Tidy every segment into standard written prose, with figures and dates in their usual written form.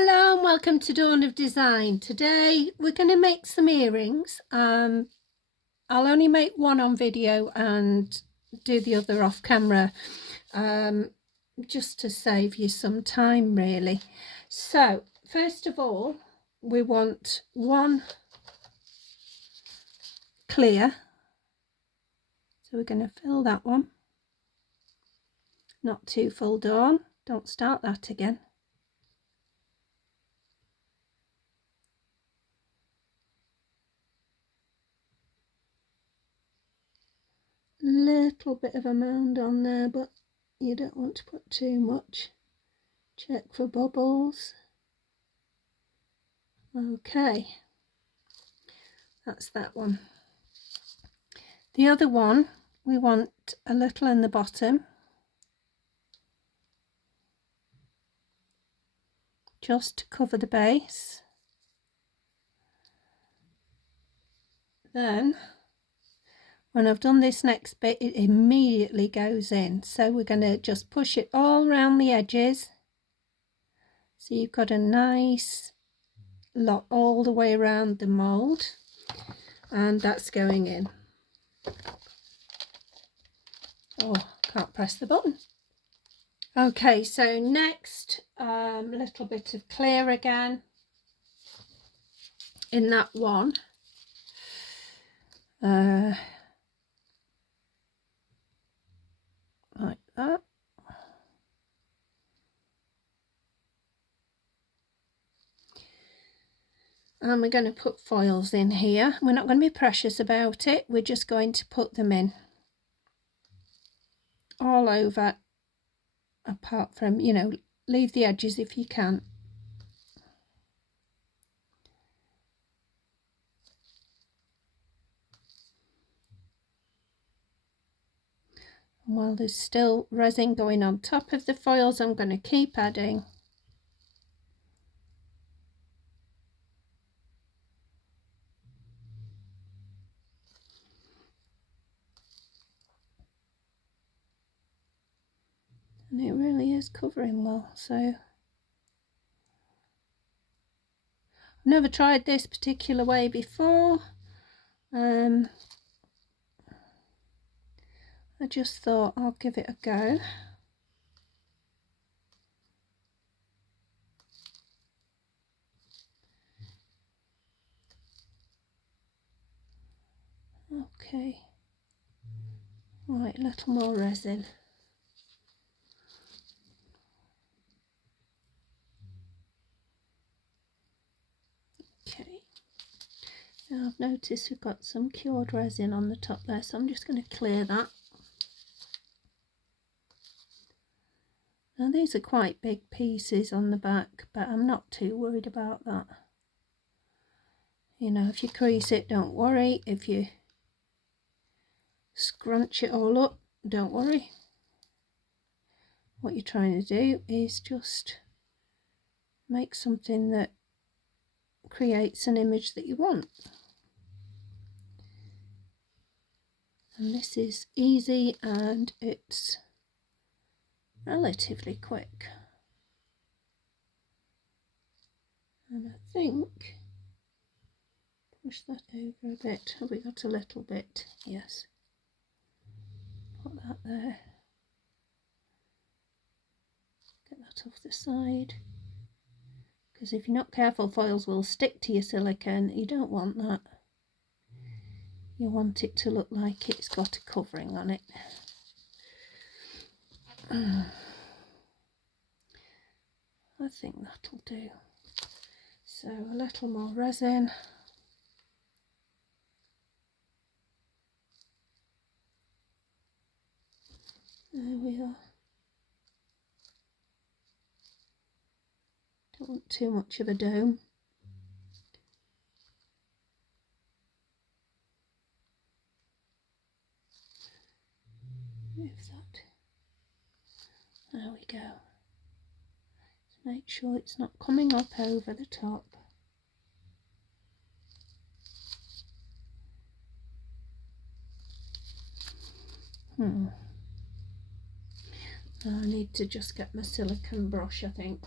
Hello and welcome to Dawn of Design. Today we're going to make some earrings. I'll only make one on video and do the other off camera, just to save you some time really. So first of all we want one clear, so we're going to fill that one. Not too full, Dawn, don't start that again. Little bit of a mound on there, but you don't want to put too much. Check for bubbles. Okay, that's that one. The other one, we want a little in the bottom, just to cover the base. Then when I've done this next bit, it immediately goes in, so we're going to just push it all around the edges, so you've got a nice lot all the way around the mold, and that's going in. Oh, can't press the button. Okay, so next, a little bit of clear again in that one. Like that. And we're going to put foils in here. We're not going to be precious about it. We're just going to put them in all over, apart from, you know, leave the edges if you can. And while there's still resin going on top of the foils, I'm going to keep adding. And it really is covering well, so I've never tried this particular way before. I just thought I'll give it a go. Okay, right, a little more resin. Okay, now I've noticed we've got some cured resin on the top there, so I'm just going to clear that. Now these are quite big pieces on the back, but I'm not too worried about that. You know, if you crease it, don't worry. If you scrunch it all up, don't worry. What you're trying to do is just make something that creates an image that you want. And this is easy and it's relatively quick. And I think, push that over a bit. Have we got a little bit? Yes. Put that there. Get that off the side. Because if you're not careful, foils will stick to your silicone. You don't want that. You want it to look like it's got a covering on it. I think that'll do. So a little more resin. There we are. Don't want too much of a dome. Move that. There we go. Just make sure it's not coming up over the top. I need to just get my silicone brush, I think.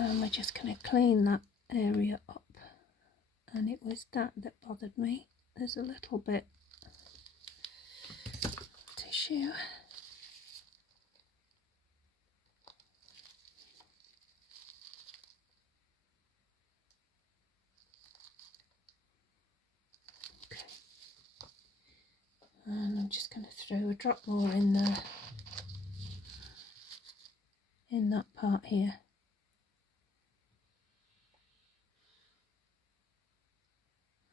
And we're just going to clean that area up. And it was that bothered me. There's a little bit of tissue. Okay. And I'm just going to throw a drop more in there, in that part here.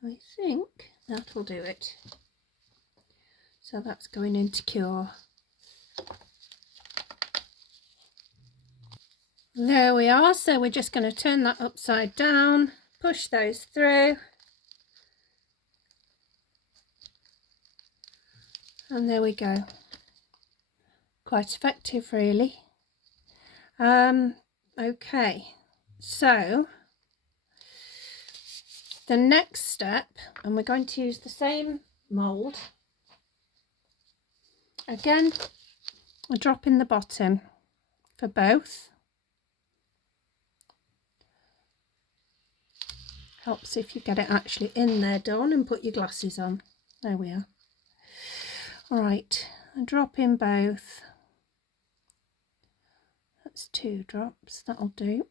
I think that'll do it. So that's going into cure. There we are. So we're just going to turn that upside down, push those through, and there we go. Quite effective, really. Okay, so the next step, and we're going to use the same mould again, a drop in the bottom for both. Helps if you get it actually in there, Dawn, and put your glasses on. There we are. All right, a drop in both. That's 2 drops, that'll do.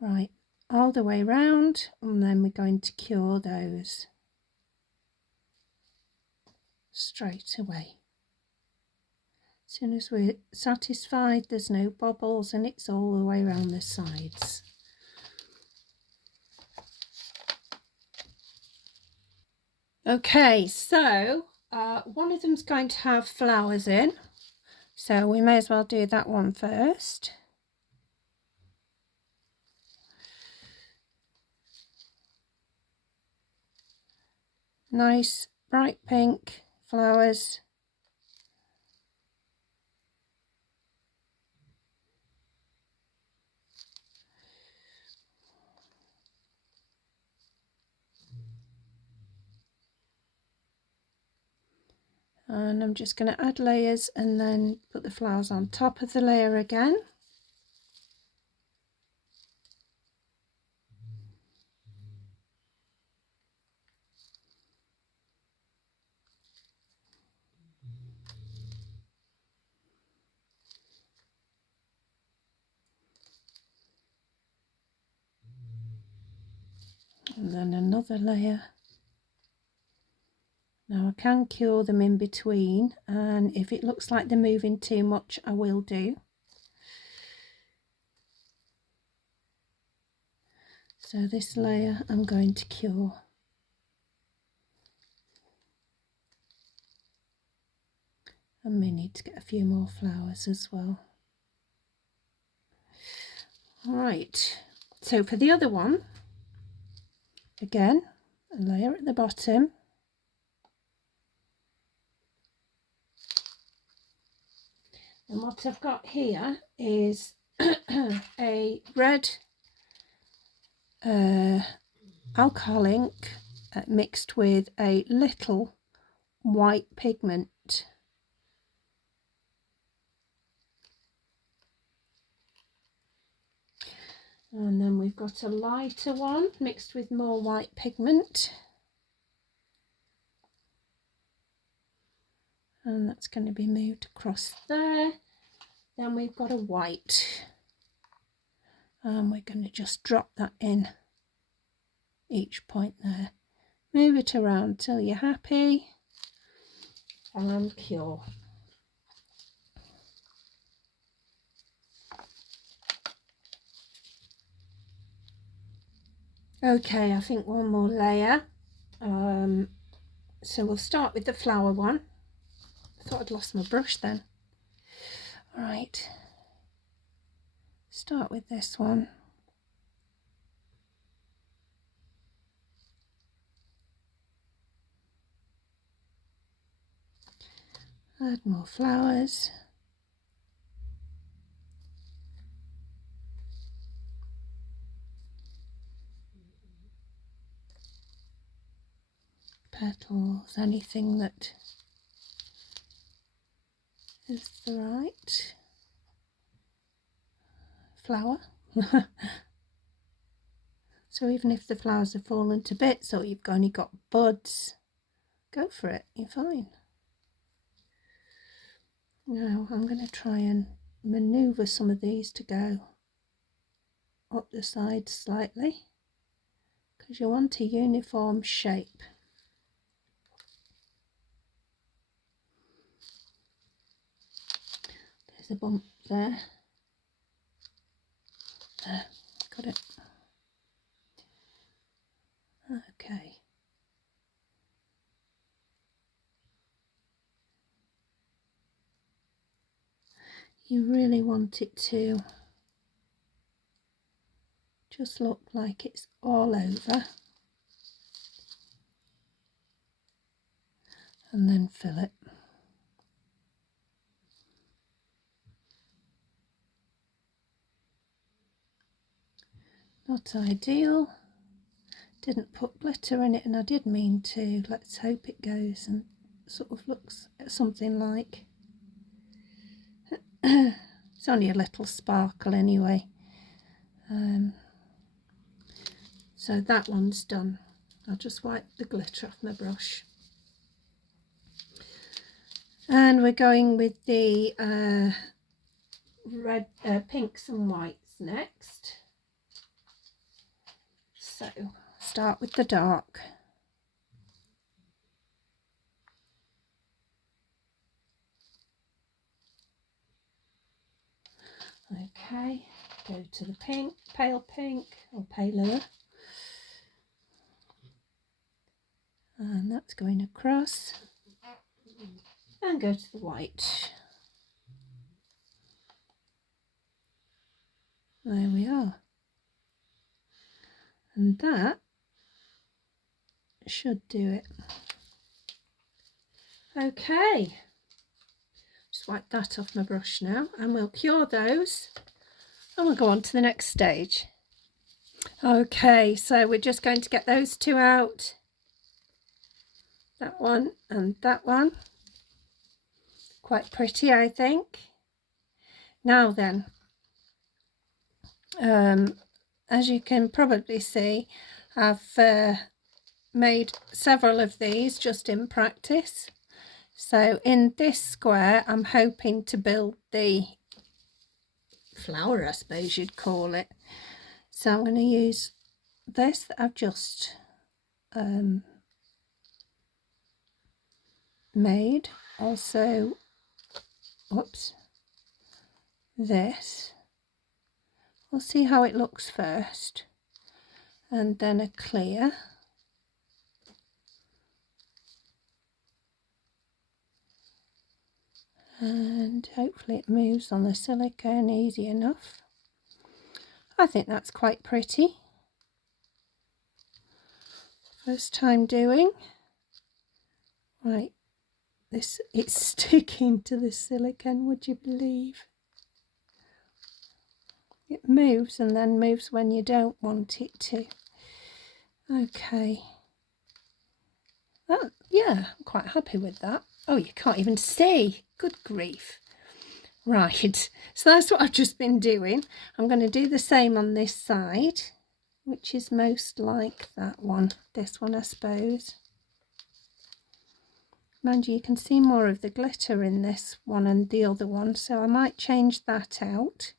Right, all the way round, and then we're going to cure those straight away. As soon as we're satisfied there's no bubbles and it's all the way around the sides. Okay, so one of them's going to have flowers in, so we may as well do that one first. Nice bright pink flowers. And I'm just going to add layers and then put the flowers on top of the layer again. And then another layer. Now I can cure them in between, and if it looks like they're moving too much I will do. So this layer I'm going to cure. And we need to get a few more flowers as well. Right, so for the other one, again, a layer at the bottom. And what I've got here is a red alcohol ink mixed with a little white pigment. And then we've got a lighter one mixed with more white pigment. And that's going to be moved across there. Then we've got a white. And we're going to just drop that in each point there. Move it around till you're happy. And cure. Okay, I think one more layer. So we'll start with the flower one. I thought I'd lost my brush then. All right, start with this one. Add more flowers. Petals, anything that is the right flower. So even if the flowers have fallen to bits or you've only got buds, go for it, you're fine. Now I'm going to try and manoeuvre some of these to go up the side slightly, because you want a uniform shape. There's a bump there. There, got it. Okay. You really want it to just look like it's all over, and then fill it. Not ideal. Didn't put glitter in it, and I did mean to. Let's hope it goes and sort of looks something like it's only a little sparkle anyway. So that one's done. I'll just wipe the glitter off my brush. And we're going with the red, pinks and whites next. So start with the dark. Okay, go to the pink, pale pink or paler. And that's going across. And go to the white. There we are. And that should do it. Okay. Just wipe that off my brush now, and we'll cure those and we'll go on to the next stage. Okay, so we're just going to get those two out. That one and that one. Quite pretty, I think. Now then, as you can probably see, I've made several of these just in practice. So in this square, I'm hoping to build the flower, I suppose you'd call it. So I'm going to use this that I've just made. Also, whoops, this. We'll see how it looks first, and then a clear. And hopefully it moves on the silicone easy enough. I think that's quite pretty. First time doing. Right, this, it's sticking to the silicone, would you believe? It moves and then moves when you don't want it to. Okay. Oh, yeah, I'm quite happy with that. Oh, you can't even see. Good grief. Right, so that's what I've just been doing. I'm going to do the same on this side, which is most like that one. This one, I suppose. Mind you, you can see more of the glitter in this one and the other one, so I might change that out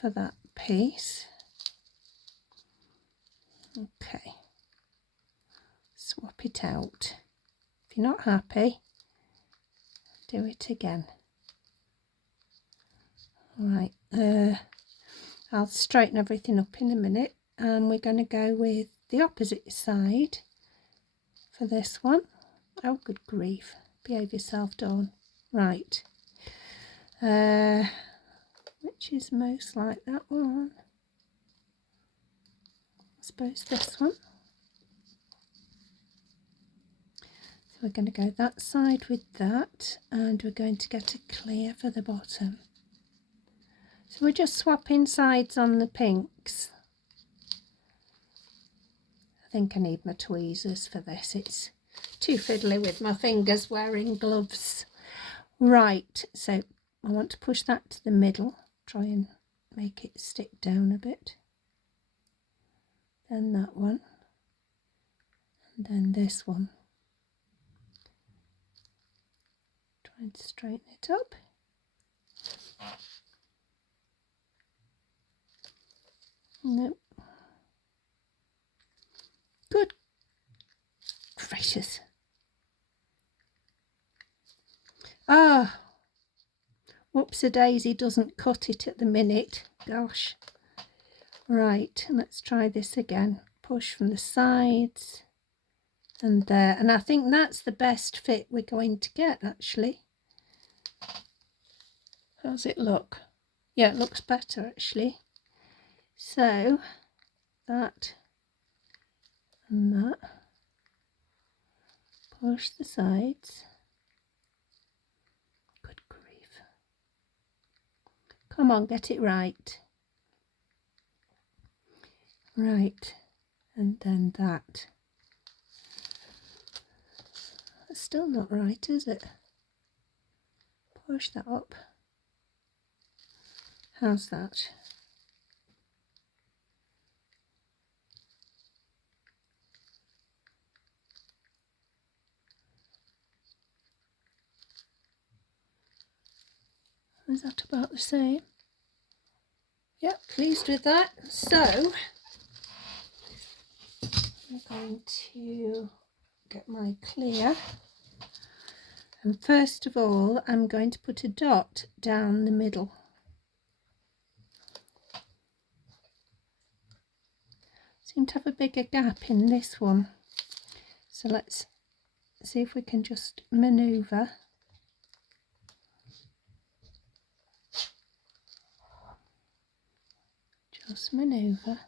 for that piece. Okay. Swap it out. If you're not happy, do it again. Right, I'll straighten everything up in a minute, and we're going to go with the opposite side for this one. Oh, good grief. Behave yourself, Dawn. Right. Which is most like that one? I suppose this one. So we're going to go that side with that, and we're going to get a clear for the bottom. So we're just swapping sides on the pinks. I think I need my tweezers for this. It's too fiddly with my fingers wearing gloves. Right, so I want to push that to the middle. Try and make it stick down a bit. Then that one, and then this one. Try and straighten it up. Nope. Good gracious. Ah, whoops-a-daisy doesn't cut it at the minute. Gosh. Right, let's try this again. Push from the sides and there. And I think that's the best fit we're going to get, actually. How's it look? Yeah, it looks better, actually. So, that and that. Push the sides. Good grief. Come on, get it right. Right, and then that. That's still not right, is it? Push that up. How's that? Is that about the same? Yep, pleased with that. So, I'm going to get my clear. And first of all, I'm going to put a dot down the middle. Seem to have a bigger gap in this one. So let's see if we can just manoeuvre. Just manoeuvre.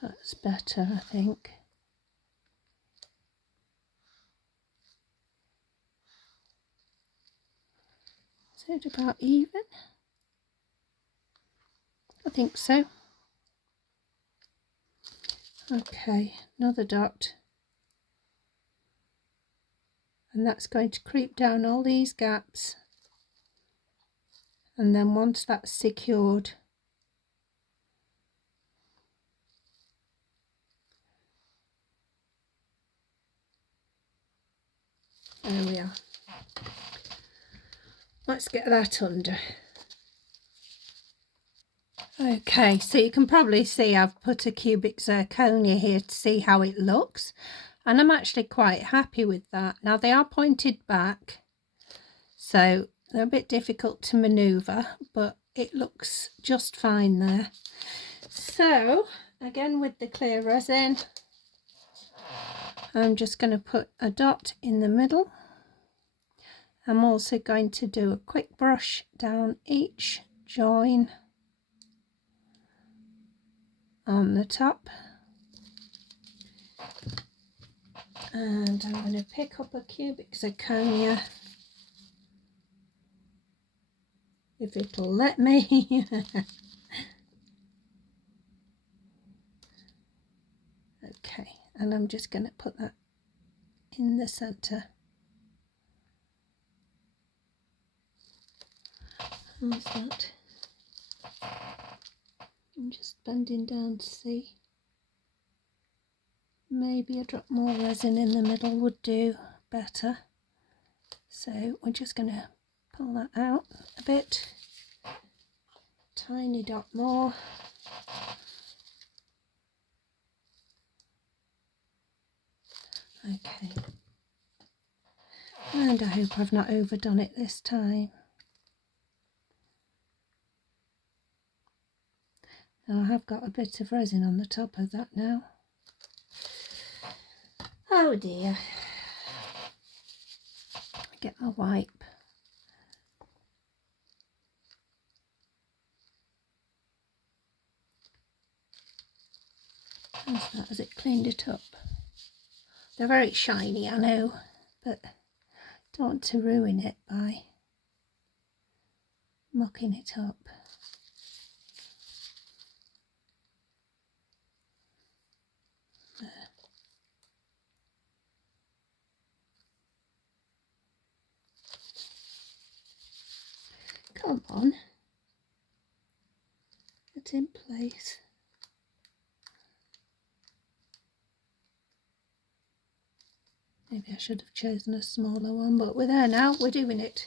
That's better, I think. Is it about even? I think so. Okay, another dot. And that's going to creep down all these gaps. And then once that's secured, there we are. Let's get that under. Okay, so you can probably see I've put a cubic zirconia here to see how it looks, and I'm actually quite happy with that. Now they are pointed back, so they're a bit difficult to manoeuvre, but it looks just fine there. So again, with the clear resin, I'm just going to put a dot in the middle. I'm also going to do a quick brush down each join on the top, and I'm going to pick up a cubic zirconia if it'll let me. Okay, and I'm just going to put that in the center. How's that? I'm just bending down to see. Maybe a drop more resin in the middle would do better. So we're just going to pull that out a bit. Tiny dot more. Okay. And I hope I've not overdone it this time. Now I have got a bit of resin on the top of that now. Oh dear. Get my wipe. How's that? Has it cleaned it up? They're very shiny, I know, but don't want to ruin it by mucking it up. Come on. Get in place. Maybe I should have chosen a smaller one, but we're there now, we're doing it.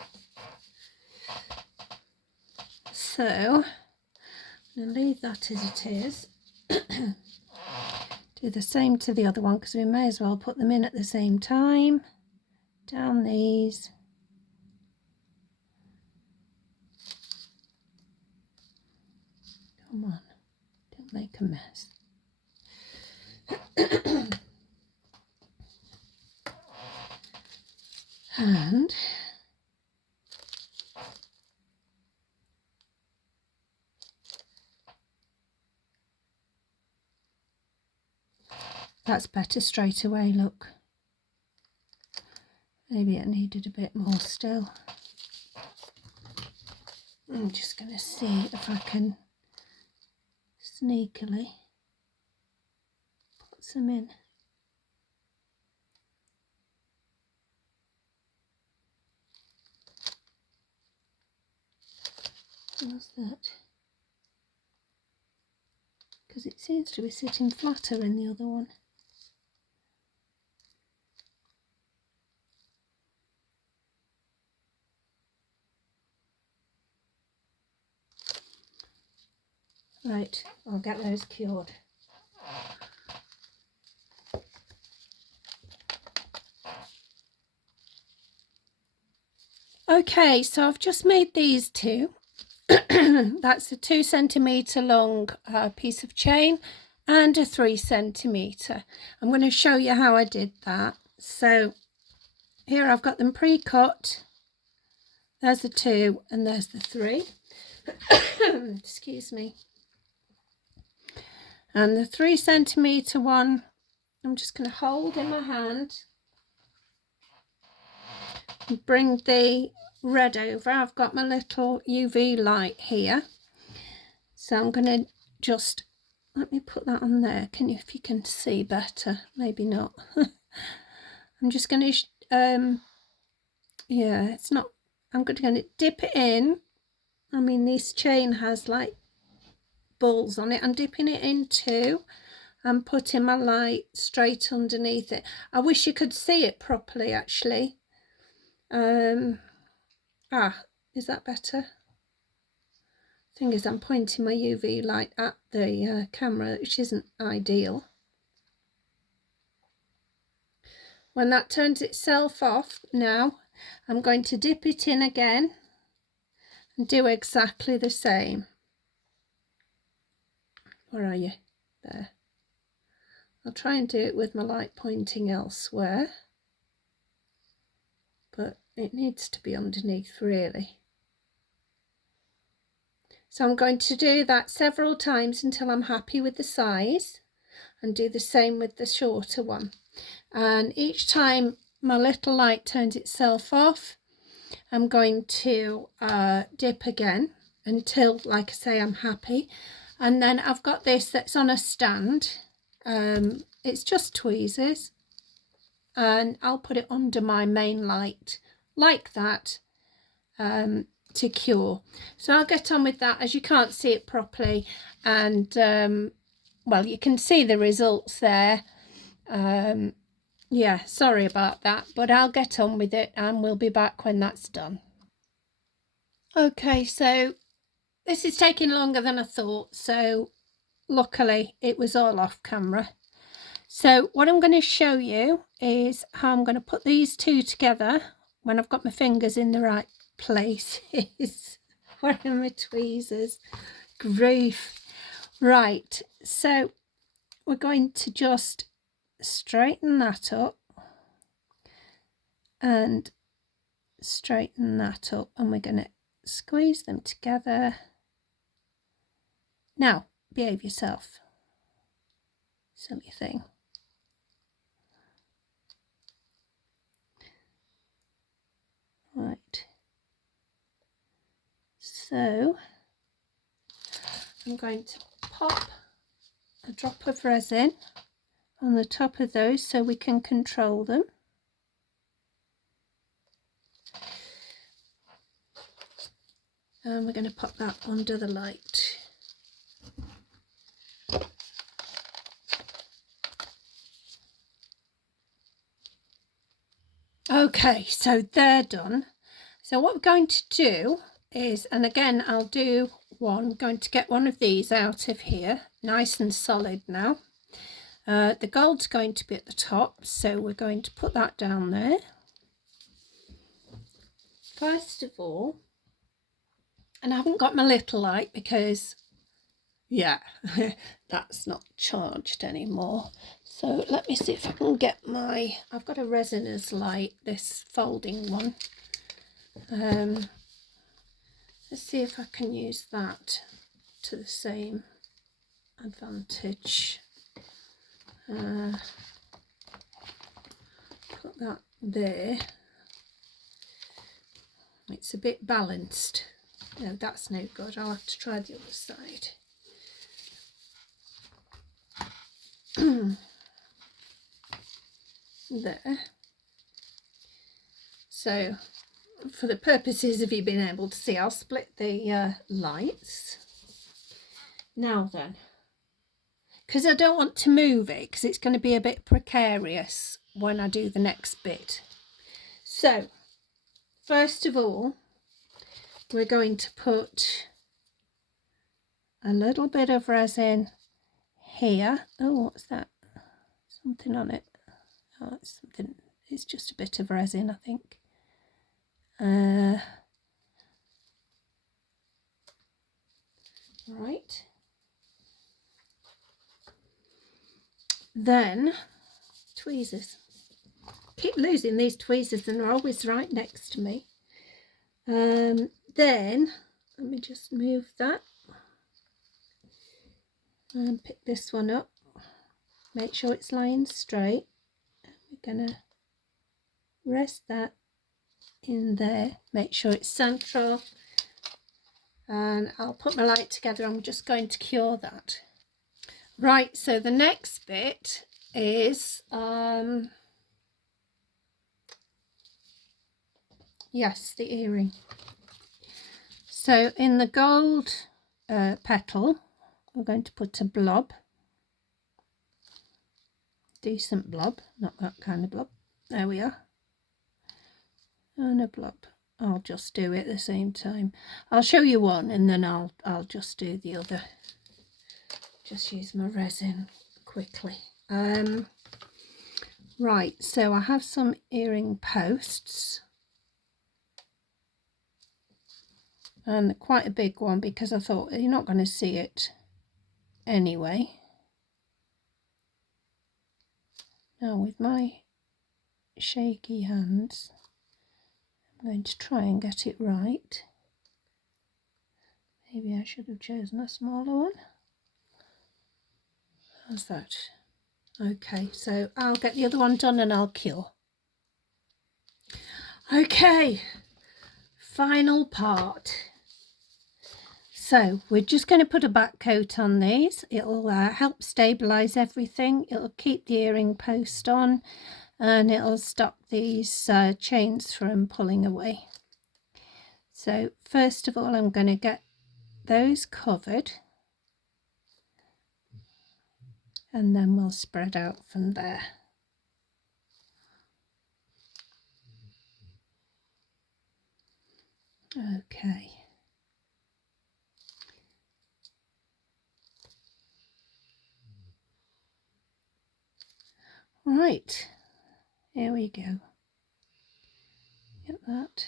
So, I'm going to leave that as it is. Do the same to the other one because we may as well put them in at the same time. Down these. Come on, don't make a mess. And that's better straight away, look. Maybe it needed a bit more still. I'm just going to see if I can sneakily put some in. How's that? Because it seems to be sitting flatter in the other one. Right, I'll get those cured. Okay, so I've just made these two. That's a 2 centimetre long piece of chain and a 3 centimetre. I'm going to show you how I did that. So here I've got them pre-cut. There's the 2 and there's the 3. Excuse me. And the 3 centimetre one, I'm just going to hold in my hand and bring the red over. I've got my little UV light here. So I'm going to just, let me put that on there. If you can see better, maybe not. I'm just going to, yeah, it's not, I'm going to dip it in. I mean, this chain has like balls on it. I'm dipping it in too and putting my light straight underneath it. I wish you could see it properly actually. Is that better? Thing is, I'm pointing my UV light at the camera, which isn't ideal. When that turns itself off now, I'm going to dip it in again and do exactly the same. Where are you? There. I'll try and do it with my light pointing elsewhere, but it needs to be underneath really. So I'm going to do that several times until I'm happy with the size, and do the same with the shorter one. And each time my little light turns itself off, I'm going to dip again until, like I say, I'm happy. And then I've got this that's on a stand. It's just tweezers, and I'll put it under my main light like that to cure. So I'll get on with that, as you can't see it properly, and well, you can see the results there. Yeah, sorry about that, but I'll get on with it and we'll be back when that's done. Okay, so this is taking longer than I thought, so luckily it was all off camera. So what I'm going to show you is how I'm going to put these two together when I've got my fingers in the right places. Where are my tweezers? Grief. Right, so we're going to just straighten that up and straighten that up, and we're going to squeeze them together. Now, behave yourself, silly thing. Right, so I'm going to pop a drop of resin on the top of those so we can control them. And we're going to pop that under the light. Okay, so they're done. So what we're going to do is, and again I'll do one, going to get one of these out of here, nice and solid now. The gold's going to be at the top, so we're going to put that down there. First of all, and I haven't got my little light because, yeah, that's not charged anymore. So let me see if I can get my, I've got a Resin's light, this folding one. Let's see if I can use that to the same advantage. Put that there. It's a bit balanced. No, that's no good. I'll have to try the other side. There. So for the purposes of you being able to see, I'll split the lights. Now then, because I don't want to move it because it's going to be a bit precarious when I do the next bit. So first of all, we're going to put a little bit of resin here. Oh, what's that? Something on it. Oh, it's something. It's just a bit of resin, I think. Right. Then tweezers. Keep losing these tweezers and they're always right next to me. Then let me just move that and pick this one up. Make sure it's lying straight. We're gonna rest that in there. Make sure it's central. And I'll put my light together. I'm just going to cure that. Right, so the next bit is yes, the earring. So in the gold petal, we're going to put a blob, decent blob, not that kind of blob. There we are. And a blob. I'll just do it at the same time. I'll show you one and then I'll just do the other. Just use my resin quickly. Right, so I have some earring posts. And quite a big one because I thought you're not going to see it anyway. Now with my shaky hands, I'm going to try and get it right. Maybe I should have chosen a smaller one. How's that? Okay, so I'll get the other one done and I'll cure. Okay, final part. So we're just going to put a back coat on these. It'll help stabilise everything. It'll keep the earring post on and it'll stop these chains from pulling away. So first of all, I'm going to get those covered and then we'll spread out from there. Okay. Right, here we go. Get that.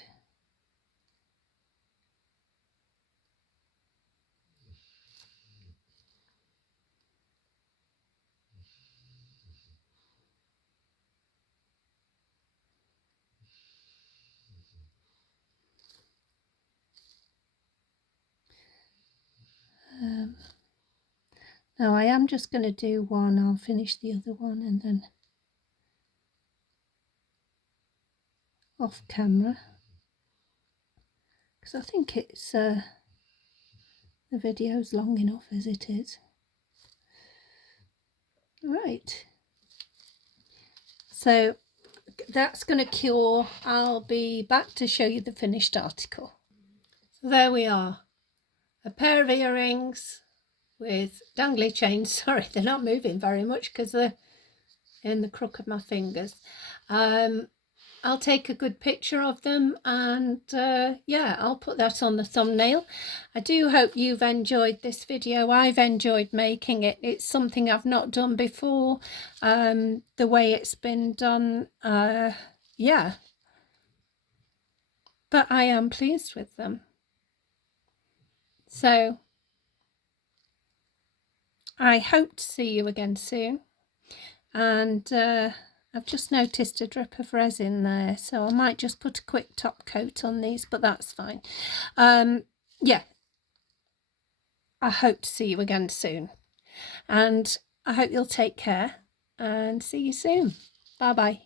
Now I am just going to do one, I'll finish the other one and then off camera because I think it's the video's long enough as it is. Right, so that's going to cure. I'll be back to show you the finished article. there we are. A pair of earrings with dangly chains. Sorry, they're not moving very much because they're in the crook of my fingers. I'll take a good picture of them, and yeah, I'll put that on the thumbnail. I do hope you've enjoyed this video. I've enjoyed making it. It's something I've not done before, the way it's been done. Yeah, but I am pleased with them. So I hope to see you again soon. And I've just noticed a drip of resin there, so I might just put a quick top coat on these, but that's fine. Yeah, I hope to see you again soon, and I hope you'll take care and see you soon. Bye bye.